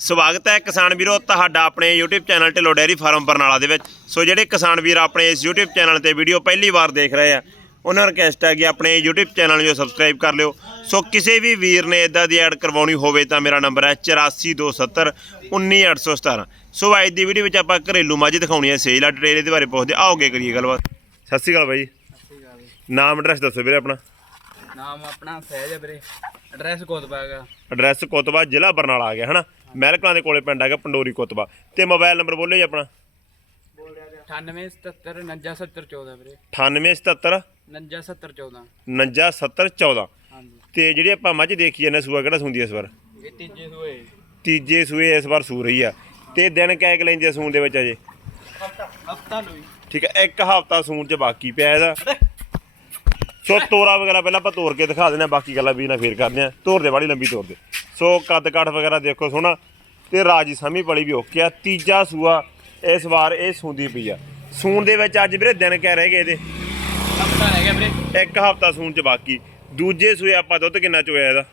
ਸਵਾਗਤ ਹੈ ਕਿਸਾਨ ਵੀਰੋ ਤੁਹਾਡਾ ਆਪਣੇ YouTube channel Dhillon dairy farm Barnala ਦੇ ਵਿੱਚ। ਸੋ ਜਿਹੜੇ ਕਿਸਾਨ ਵੀਰ ਆਪਣੇ ਇਸ YouTube ਚੈਨਲ ਤੇ ਵੀਡੀਓ ਪਹਿਲੀ ਵਾਰ ਦੇਖ ਰਹੇ ਆ ਉਹਨਾਂ ਨੂੰ ਰਿਕਵੈਸਟ ਹੈ ਕਿ ਆਪਣੇ YouTube ਚੈਨਲ ਨੂੰ ਸਬਸਕ੍ਰਾਈਬ ਕਰ ਲਿਓ। ਸੋ ਕਿਸੇ ਵੀ ਵੀਰ ਨੇ ਇਦਾਂ ਦੀ ਐਡ ਕਰਵਾਉਣੀ ਹੋਵੇ ਤਾਂ ਮੇਰਾ ਨੰਬਰ ਹੈ 8427 19817 ਸੋ ਅੱਜ ਦੀ ਵੀਡੀਓ ਵਿੱਚ ਆਪਾਂ ਘਰੇਲੂ ਮੱਝ ਦਿਖਾਉਣੀ ਹੈ ਸੇਲ ਆ ਡਿਟੇਲ ਇਹਦੇ ਬਾਰੇ ਪੁੱਛਦੇ ਆਓਗੇ ਕਰੀਏ ਗੱਲਬਾਤ। ਸਤਿ ਸ਼੍ਰੀ ਅਕਾਲ ਬਾਈ। ਨਾਮ ਐਡਰੈਸ ਦੱਸੋ ਵੀਰੇ ਆਪਣਾ। ਨਾਮ ਆਪਣਾ ਫੈਜ ਹੈ ਵੀਰੇ। ਐਡਰੈਸ ਕੋਤਬਾ ਹੈਗਾ ਐਡਰੈਸ ਕੋਤਬਾ ਜ਼ਿਲ੍ਹਾ ਬਰਨਾਲਾ ਆ ਗਿਆ ਹਨਾ? ਮਹਿਲਕਲਾਂ ਦੇ ਕੋਲੇ ਪਿੰਡ ਹੈਗਾ ਪੰਡੋਰੀ ਕੋਤਬਾ ਤੇ ਮੋਬਾਈਲ ਨੰਬਰ ਬੋਲੋ ਜੀ ਆਪਣਾ। 9877 497014 ਵੀਰੇ। 9877 497014 497014 ਹਾਂਜੀ। ਤੇ ਜਿਹੜੀ ਆਪਾਂ ਮੱਝ ਦੇਖੀ ਜਾਂਦੇ ਸੂਆ ਕਿਹੜਾ ਸੁੰਦੀ ਇਸ ਵਾਰ? ਇਹ ਤੀਜੇ ਹੋਏ ਤੀਜੇ ਸੂਏ ਇਸ ਵਾਰ ਸੂ ਰਹੀ ਆ। ਤੇ ਦਿਨ ਕੈਕ ਲੈਂਦੀ ਆ ਸੂਣ ਦੇ ਵਿੱਚ ਅਜੇ? ਹਫਤਾ। ਲੋਈ ਠੀਕ ਹੈ ਇੱਕ ਹਫਤਾ ਸੂਣ ਚ ਬਾਕੀ ਪਿਆ ਇਹਦਾ। ਸੋ ਤੋਰਾ ਵਗੈਰਾ ਪਹਿਲਾਂ ਆਪਾਂ ਤੋੜ ਕੇ ਦਿਖਾ ਦਿੰਦੇ ਆ ਬਾਕੀ ਗੱਲਾਂ ਵੀ ਨਾ ਫੇਰ ਕਰਦੇ ਆ ਤੋਰ ਦੇ ਵਾਲੀ ਲੰਬੀ ਤੋਰ ਦੇ। ਸੋ ਕੱਦ ਕਾਠ ਵਗੈਰਾ ਦੇਖੋ ਸੋਹਣਾ ਤੇ ਰਾਜੀ ਸਮੀ ਪਲੀ ਵੀ ਓਕੇ ਆ। ਤੀਜਾ ਸੂਆ ਇਸ ਵਾਰ ਇਹ ਸੂੰਦੀ ਪਈ ਆ। ਸੂਣ ਦੇ ਵਿੱਚ ਅੱਜ ਵੀਰੇ ਦਿਨ ਕਹਿ ਰਹਿ ਗਏ ਇਹਦੇ? ਹਫਤਾ ਰਹਿ ਗਿਆ ਵੀਰੇ। ਇੱਕ ਹਫਤਾ ਸੂਣ ਚ ਬਾਕੀ। ਦੂਜੇ ਸੂਏ ਆਪਾਂ ਦੁੱਧ ਕਿੰਨਾ ਚੋਇਆ ਇਹਦਾ?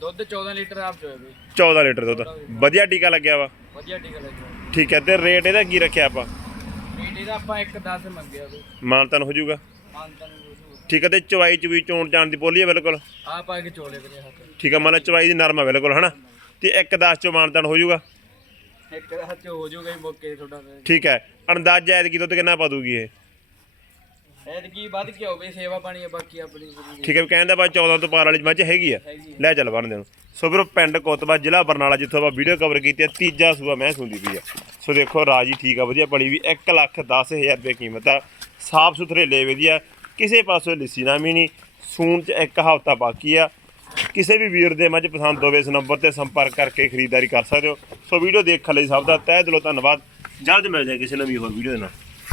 ਦੁੱਧ 14 ਲੀਟਰ ਆਪ ਚੋਏ ਵੀ 14 ਲੀਟਰ ਦੁੱਧ। ਵਧੀਆ ਟੀਕਾ ਲੱਗਿਆ ਵਾ? ਵਧੀਆ ਟਿਕਾ ਲੱਗਿਆ। ਠੀਕ ਹੈ ਤੇ ਰੇਟ ਇਹਦਾ ਕੀ ਰੱਖਿਆ ਆਪਾਂ? ਮੀਟ ਇਹਦਾ ਆਪਾਂ 1.10 ਮੰਗਿਆ ਵੀ ਮਾਨਤਨ ਹੋ ਜਾਊਗਾ? ਮਾਨਤਨ ਠੀਕ ਹੈ ਤੇ ਚਵਾਈ ਚ ਵੀ ਚੋਣ ਜਾਣ ਦੀ ਬੋਲੀ ਹੈ ਬਿਲਕੁਲ? ਆ ਪਾ ਕੇ ਚੋਲੇ ਵੀਰੇ ਹੱਥ। ਠੀਕ ਹੈ ਮਤਲਬ ਚਵਾਈ ਦੀ ਨਰਮ ਹੈ ਬਿਲਕੁਲ ਹਨਾ? ਤੇ ਇੱਕ 10 ਚੋਂ ਮਾਨਤਨ ਹੋ ਜਾਊਗਾ? ਇੱਕ ਹੱਥ ਚ ਹੋ ਜਾਊਗਾ ਹੀ ਮੌਕੇ ਤੁਹਾਡਾ ਫਿਰ। ਠੀਕ ਹੈ ਅੰਦਾਜ਼ਾ ਐਤਕੀ ਦੁੱਧ ਕਿੰਨਾ ਪਾ ਦੂਗੀ ਇਹ? ਐਤਕੀ ਵੱਧ ਕੇ ਹੋਵੇ ਸੇਵਾ ਪਾਣੀ ਹੈ ਬਾਕੀ ਆਪਣੀ ਜ਼ਰੂਰੀ ਠੀਕ ਹੈ ਵੀ ਕਹਿੰਦਾ ਬਾ 14 ਤੋਂ ਪਾਰ ਵਾਲੀ ਮੱਝ ਹੈਗੀ ਆ। ਲੈ ਚੱਲ ਬੰਨ ਦੇਣ ਸੋ ਵੀਰੋ ਪਿੰਡ ਕੋਤਬਾ ਜ਼ਿਲ੍ਹਾ ਬਰਨਾਲਾ ਜਿੱਥੋਂ ਆਪਾਂ ਵੀਡੀਓ ਕਵਰ ਕੀਤੀ ਹੈ ਤੀਜਾ ਸੂਆ ਮੈਂ ਸੁਣਦੀ ਪਈ ਆ। ਸੋ ਦੇਖੋ ਰਾਜੀ ਠੀਕ ਆ ਵਧੀਆ ਪਲੀ ਵੀ 1 ਲੱਖ 10000 ਰੁਪਏ ਕੀਮਤ ਆ। ਸਾਫ਼ ਸੁਥਰੇ ਲੈ ਵਧੀਆ ਕਿਸੇ ਪਾਸੋਂ ਲਿੱਸੀ ਨਾ ਵੀ ਨਹੀਂ ਸੂਣ ਚ ਇੱਕ ਹਫ਼ਤਾ ਬਾਕੀ ਆ। ਕਿਸੇ ਵੀ ਵੀਰ ਦੇ ਮੱਝ ਪਸੰਦ ਹੋਵੇ, ਇਸ ਨੰਬਰ ਤੇ ਸੰਪਰਕ ਕਰਕੇ ਖਰੀਦਦਾਰੀ ਕਰ ਸਕਦੇ ਹੋ। ਸੋ ਵੀਡੀਓ ਦੇਖਣ ਲਈ ਸਭ ਦਾ ਤਹਿ ਦਿਲੋਂ ਧੰਨਵਾਦ। ਜਲਦ ਮਿਲ ਜਾਏ ਕਿਸੇ ਨਵੀਂ ਹੋਰ ਵੀਡੀਓ ਦੇ ਨਾਲ।